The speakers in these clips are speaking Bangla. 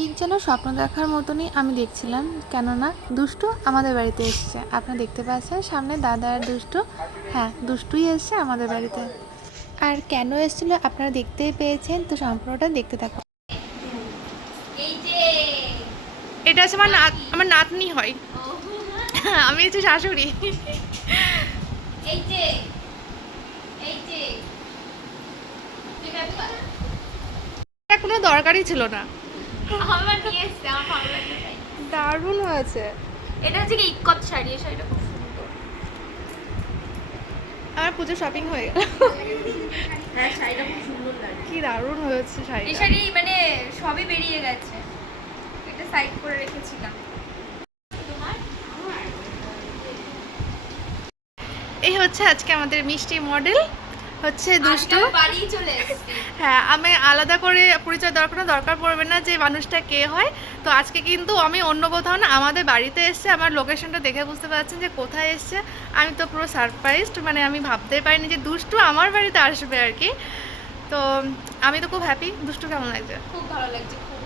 ঠিক যেন স্বপ্ন দেখার মতনই আমি দেখছিলাম, কেননা দুষ্টু আমাদের বাড়িতে এসছে। আপনারা দেখতে পাচ্ছেন সামনে দাদা আর দুষ্টু। হ্যাঁ, দুষ্টুই এসছে আমাদের বাড়িতে। আর কেন এসেছিল আপনারা দেখতেই পেয়েছেন, তো সম্পূর্ণটা দেখতে থাকুন। এই যে এটা হচ্ছে আমার নাতনি হয়। আমি হচ্ছে শাশুড়ি। এই যে এই যে এটা কোনো দরকারই ছিল না। আমার নিয়ে এসছে, আমার ভালো লাগে তাই। দারুণ হয়েছে। এটা হচ্ছে কি ইক্কত শাড়ি, এই শাড়িটা খুব সুন্দর। আমার পুজো শপিং হয়ে গেল। হ্যাঁ, শাড়িটা খুব সুন্দর লাগে। কি দারুণ হয়েছে এই শাড়িটা। শাড়ি মানে সবই বেরিয়ে গেছে, এটা সাইড করে রেখেছিলাম। তোমার এই হচ্ছে আজকে আমাদের মিষ্টি মডেল হচ্ছে দুষ্টু। আজকাল বাড়ি চলে এসেছি। হ্যাঁ, আমি আলাদা করে পরিচয় দেওয়ার কোনো দরকার পড়বে না যে মানুষটা কে হয়। তো আজকে কিন্তু আমি অন্য কোথাও না, আমাদের বাড়িতে এসছে। আমার লোকেশনটা দেখে বুঝতে পারছেন যে কোথায় এসছে। আমি তো পুরো সারপ্রাইজড, মানে আমি ভাবতেই পারিনি যে দুষ্টু আমার বাড়িতে আসবে আর কি। তো আমি তো খুব হ্যাপি। দুষ্টু কেমন লাগছে? খুব ভালো লাগছে, খুব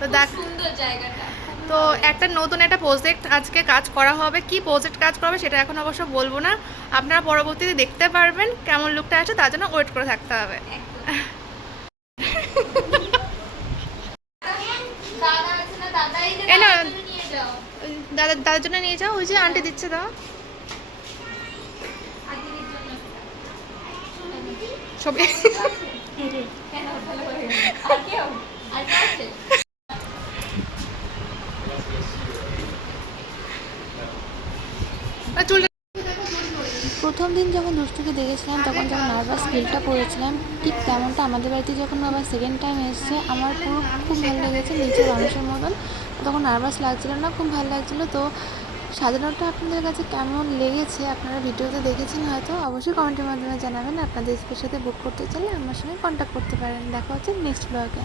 তো দেখ, সুন্দর জায়গাটা। তো একটা নতুন একটা প্রজেক্ট আজকে কাজ করা হবে। কি প্রজেক্ট কাজ করা হবে সেটা এখন অবশ্য বলবো না, আপনারা পরবর্তীতে দেখতে পারবেন কেমন লুকটা আছে, তার জন্য ওয়েট করে থাকতে হবে। দাদা আছে না, দাদা এই যে এই না, দাদার জন্য নিয়ে যাও। দাদার জন্য নিয়ে যাও, ওই যে আন্টি দিচ্ছে, দাও। আর দিদির জন্য ছবি কেন ভালো করে আর কেউ আর কেউ আছে? চুল। প্রথম দিন যখন দুষ্টুকে দেখেছিলাম তখন যখন নার্ভাস ফিলটা করেছিলাম, ঠিক তেমনটা আমাদের বাড়িতে যখন আবার সেকেন্ড টাইম এসছে আমার পুরো খুব ভালো লেগেছে, নিচের মানুষের মতন। তখন নার্ভাস লাগছিল না, খুব ভালো লাগছিলো। তো সাজানোটা আপনাদের কাছে কেমন লেগেছে, আপনারা ভিডিওতে দেখেছেন হয়তো, অবশ্যই কমেন্টের মাধ্যমে জানাবেন। আপনাদের স্পের সাথে বুক করতে চাইলে আমার সঙ্গে কন্ট্যাক্ট করতে পারেন। দেখা হচ্ছে নেক্সট ব্লগে।